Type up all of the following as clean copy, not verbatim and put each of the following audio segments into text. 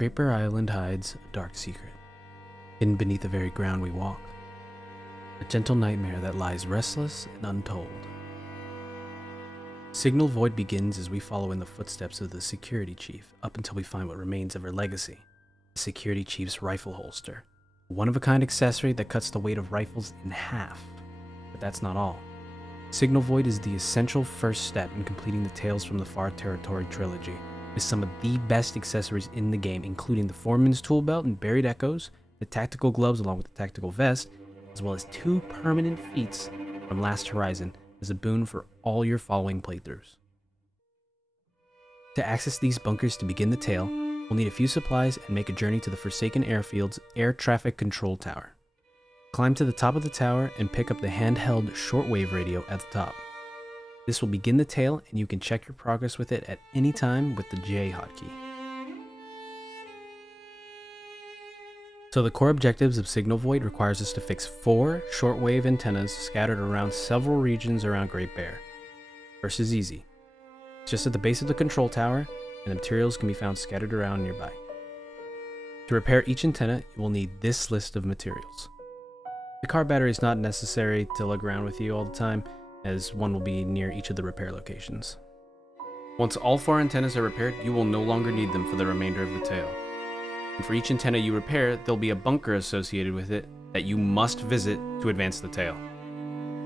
Great Bear Island hides a dark secret, hidden beneath the very ground we walk. A gentle nightmare that lies restless and untold. Signal Void begins as we follow in the footsteps of the security chief up until we find what remains of her legacy. The security chief's rifle holster. A one-of-a-kind accessory that cuts the weight of rifles in half. But that's not all. Signal Void is the essential first step in completing the Tales from the Far Territory trilogy. With some of the best accessories in the game, including the Foreman's Tool Belt and Buried Echoes, the tactical gloves along with the tactical vest, as well as 2 permanent feats from Last Horizon as a boon for all your following playthroughs. To access these bunkers to begin the tale, we'll need a few supplies and make a journey to the Forsaken Airfield's Air Traffic Control Tower. Climb to the top of the tower and pick up the handheld shortwave radio at the top. This will begin the tale, and you can check your progress with it at any time with the J hotkey. So the core objectives of Signal Void requires us to fix 4 shortwave antennas scattered around several regions around Great Bear. First is easy. It's just at the base of the control tower, and the materials can be found scattered around nearby. To repair each antenna, you will need this list of materials. The car battery is not necessary to lug around with you all the time, as one will be near each of the repair locations. Once all 4 antennas are repaired, you will no longer need them for the remainder of the tale. And for each antenna you repair, there'll be a bunker associated with it that you must visit to advance the tale.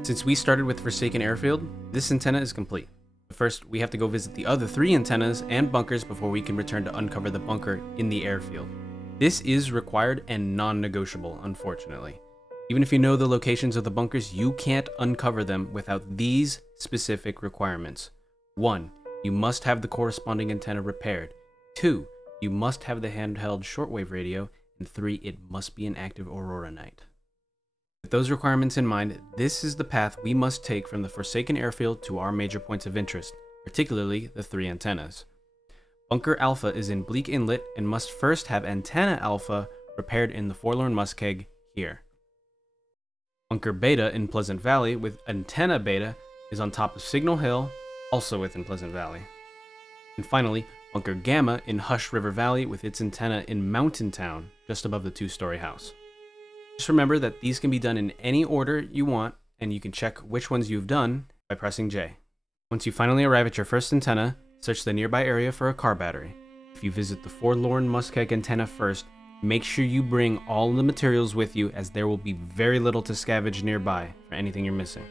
Since we started with Forsaken Airfield, this antenna is complete. But first, we have to go visit the other 3 antennas and bunkers before we can return to uncover the bunker in the airfield. This is required and non-negotiable, unfortunately. Even if you know the locations of the bunkers, you can't uncover them without these specific requirements. 1. You must have the corresponding antenna repaired. 2. You must have the handheld shortwave radio. And 3. It must be an active Aurora night. With those requirements in mind, this is the path we must take from the Forsaken Airfield to our major points of interest, particularly the 3 antennas. Bunker Alpha is in Bleak Inlet and must first have Antenna Alpha repaired in the Forlorn Muskeg here. Bunker Beta in Pleasant Valley with Antenna Beta is on top of Signal Hill, also within Pleasant Valley. And finally, Bunker Gamma in Hush River Valley with its antenna in Mountain Town, just above the 2-story house. Just remember that these can be done in any order you want, and you can check which ones you've done by pressing J. Once you finally arrive at your first antenna, search the nearby area for a car battery. If you visit the Forlorn Muskeg antenna first, make sure you bring all the materials with you, as there will be very little to scavenge nearby for anything you're missing.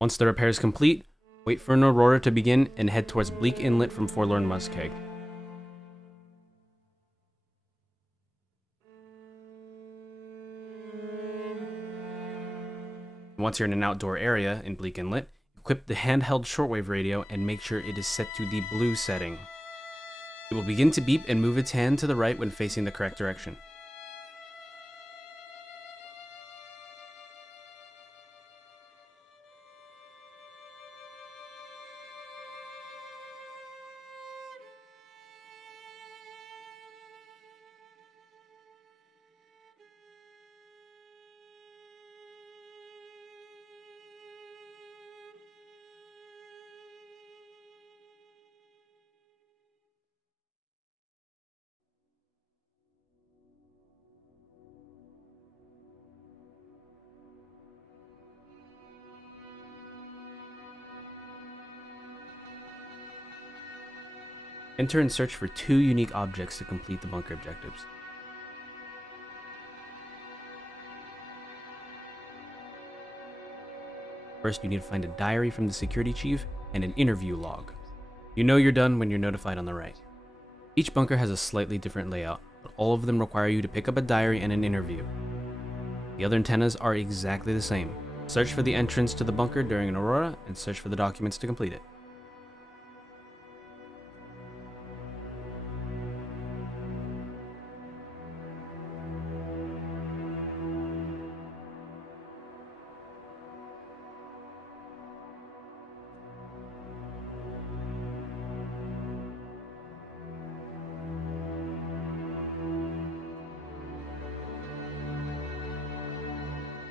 Once the repair is complete, wait for an Aurora to begin and head towards Bleak Inlet from Forlorn Muskeg. Once you're in an outdoor area in Bleak Inlet, equip the handheld shortwave radio and make sure it is set to the blue setting. It will begin to beep and move its hand to the right when facing the correct direction. Enter and search for 2 unique objects to complete the bunker objectives. First, you need to find a diary from the security chief and an interview log. You know you're done when you're notified on the right. Each bunker has a slightly different layout, but all of them require you to pick up a diary and an interview. The other antennas are exactly the same. Search for the entrance to the bunker during an Aurora and search for the documents to complete it.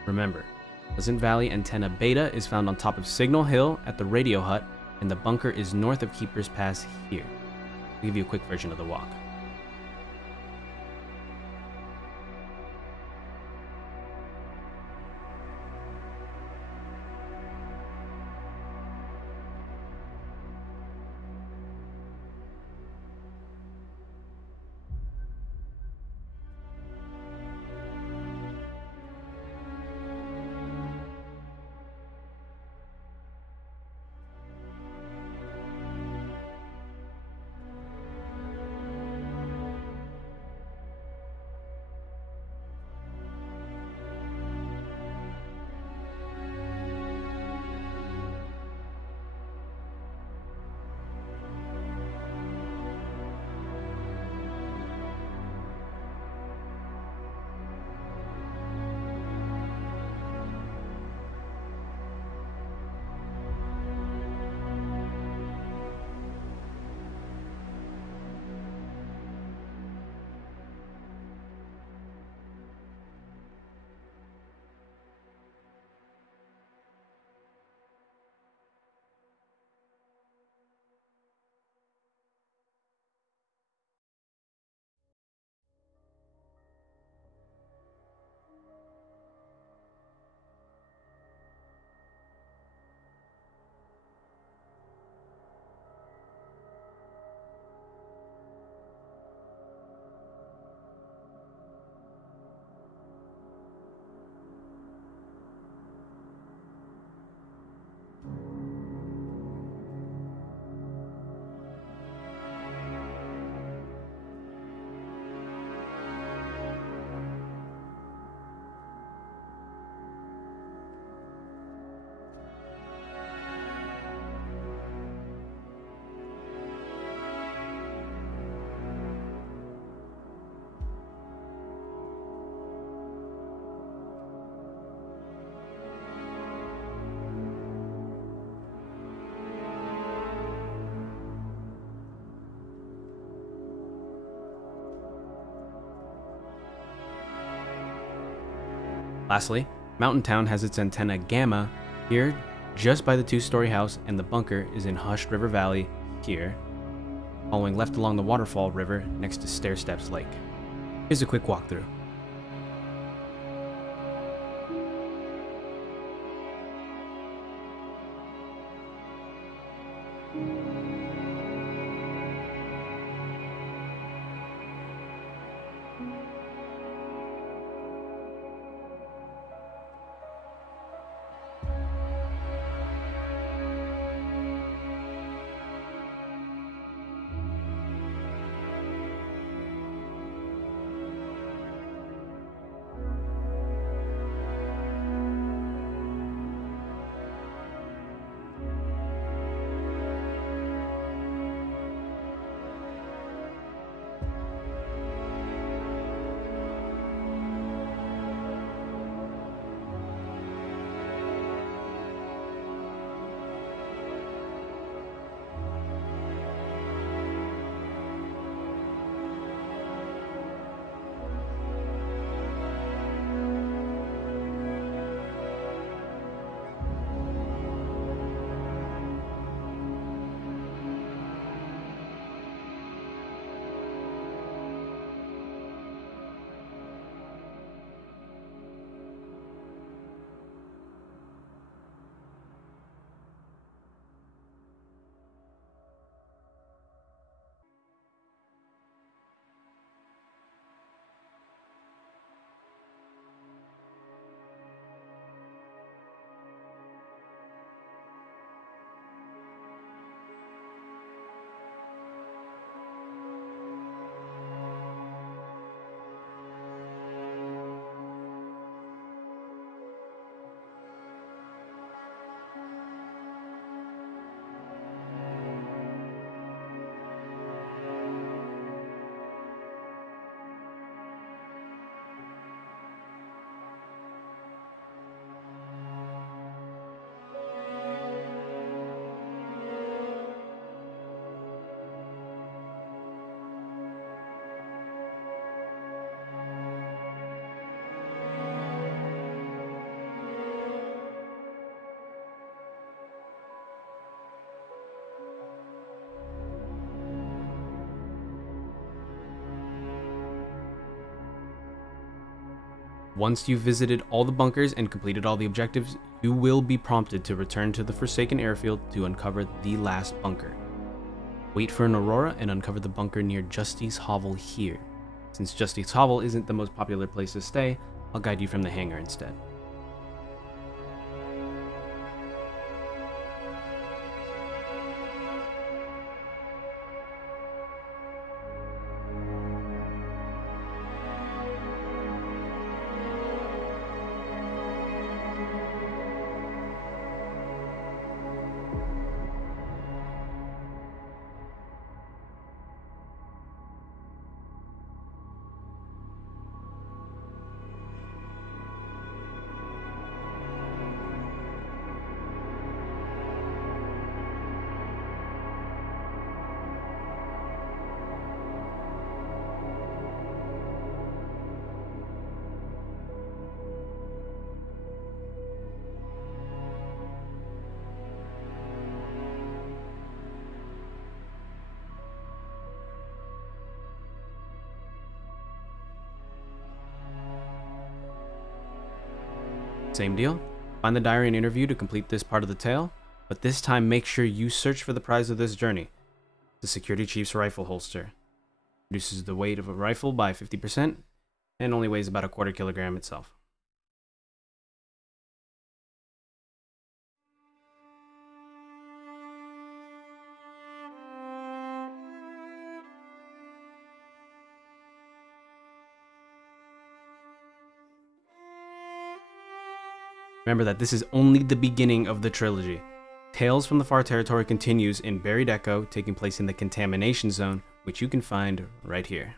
Remember, Pleasant Valley Antenna Beta is found on top of Signal Hill at the radio hut, and the bunker is north of Keeper's Pass here. I'll give you a quick version of the walk. Lastly, Mountain Town has its antenna Gamma here just by the 2-story house, and the bunker is in Hushed River Valley here, following left along the Waterfall River next to Stair Steps Lake. Here's a quick walkthrough. Once you've visited all the bunkers and completed all the objectives, you will be prompted to return to the Forsaken Airfield to uncover the last bunker. Wait for an aurora and uncover the bunker near Justice Hovel here. Since Justice Hovel isn't the most popular place to stay, I'll guide you from the hangar instead. Same deal. Find the diary and interview to complete this part of the tale, but this time make sure you search for the prize of this journey, the security chief's rifle holster. Reduces the weight of a rifle by 50% and only weighs about a quarter kilogram itself. Remember that this is only the beginning of the trilogy. Tales from the Far Territory continues in Buried Echo, taking place in the Contamination Zone, which you can find right here.